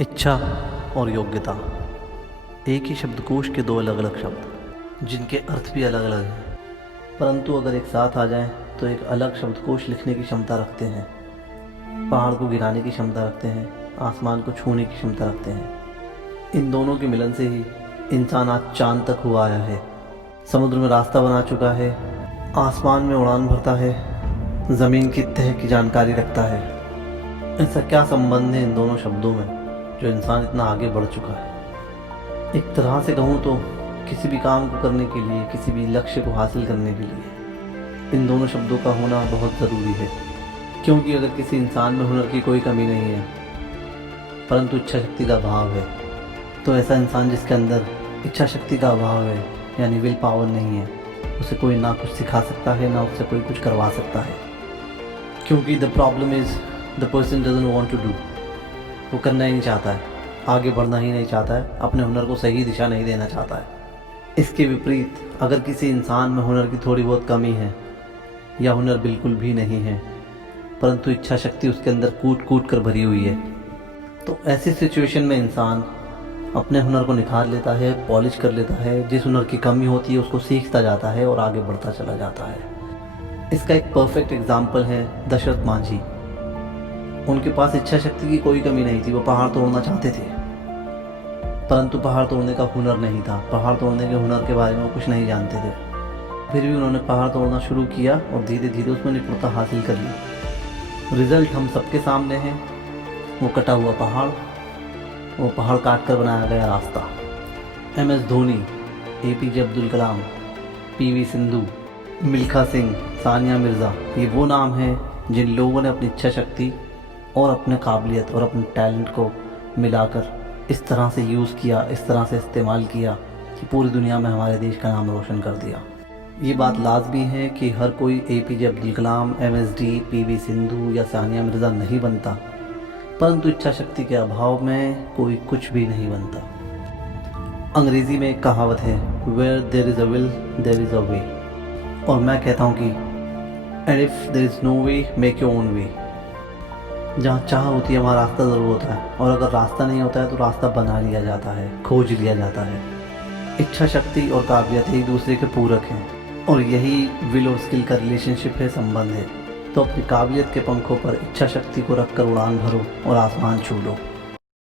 इच्छा और योग्यता एक ही शब्दकोश के दो अलग अलग शब्द जिनके अर्थ भी अलग अलग हैं, परंतु अगर एक साथ आ जाएं तो एक अलग शब्दकोश लिखने की क्षमता रखते हैं। पहाड़ को गिराने की क्षमता रखते हैं, आसमान को छूने की क्षमता रखते हैं। इन दोनों के मिलन से ही इंसान आज चांद तक हुआ आया है, समुद्र में रास्ता बना चुका है, आसमान में उड़ान भरता है, ज़मीन की तह की जानकारी रखता है। ऐसा क्या संबंध है इन दोनों शब्दों में जो इंसान इतना आगे बढ़ चुका है? एक तरह से कहूँ तो किसी भी काम को करने के लिए, किसी भी लक्ष्य को हासिल करने के लिए इन दोनों शब्दों का होना बहुत ज़रूरी है। क्योंकि अगर किसी इंसान में हुनर की कोई कमी नहीं है परंतु इच्छा शक्ति का अभाव है, तो ऐसा इंसान जिसके अंदर इच्छा शक्ति का अभाव है यानी विल पावर नहीं है, उसे कोई ना कुछ सिखा सकता है ना उससे कोई कुछ करवा सकता है। क्योंकि the problem is the person doesn't want to do. वो करना ही नहीं चाहता है, आगे बढ़ना ही नहीं चाहता है, अपने हुनर को सही दिशा नहीं देना चाहता है। इसके विपरीत अगर किसी इंसान में हुनर की थोड़ी बहुत कमी है या हुनर बिल्कुल भी नहीं है परंतु इच्छा शक्ति उसके अंदर कूट कूट कर भरी हुई है, तो ऐसी सिचुएशन में इंसान अपने हुनर को निखार लेता है, पॉलिश कर लेता है। जिस हुनर की कमी होती है उसको सीखता जाता है और आगे बढ़ता चला जाता है। इसका एक परफेक्ट एग्जाम्पल है दशरथ मांझी। उनके पास इच्छा शक्ति की कोई कमी नहीं थी, वो पहाड़ तोड़ना चाहते थे परंतु पहाड़ तोड़ने का हुनर नहीं था। पहाड़ तोड़ने के हुनर के बारे में वो कुछ नहीं जानते थे, फिर भी उन्होंने पहाड़ तोड़ना शुरू किया और धीरे धीरे उसमें निपुणता हासिल कर ली। रिजल्ट हम सबके सामने है, वो कटा हुआ पहाड़, वो पहाड़ काट कर बनाया गया रास्ता। MS Dhoni, APJ Abdul Kalam, PV Sindhu, Milkha Singh, Sania Mirza, ये वो नाम हैं जिन लोगों ने अपनी इच्छा शक्ति और अपने काबिलियत और अपने टैलेंट को मिलाकर इस तरह से यूज़ किया, इस तरह से इस्तेमाल किया कि पूरी दुनिया में हमारे देश का नाम रोशन कर दिया। ये बात लाजमी है कि हर कोई APJ Abdul Kalam, MSD, PV Sindhu या सानिया मिर्ज़ा नहीं बनता, परंतु इच्छा शक्ति के अभाव में कोई कुछ भी नहीं बनता। अंग्रेज़ी में एक कहावत है, where there is a will there is a way, और मैं कहता हूँ कि and if there is no way make your own way. जहाँ चाह होती है वहाँ रास्ता ज़रूर होता है, और अगर रास्ता नहीं होता है तो रास्ता बना लिया जाता है, खोज लिया जाता है। इच्छा शक्ति और काबिलियत एक दूसरे के पूरक हैं और यही विल और स्किल का रिलेशनशिप है, संबंध है। तो अपनी काबिलियत के पंखों पर इच्छा शक्ति को रखकर उड़ान भरो और आसमान छू लो।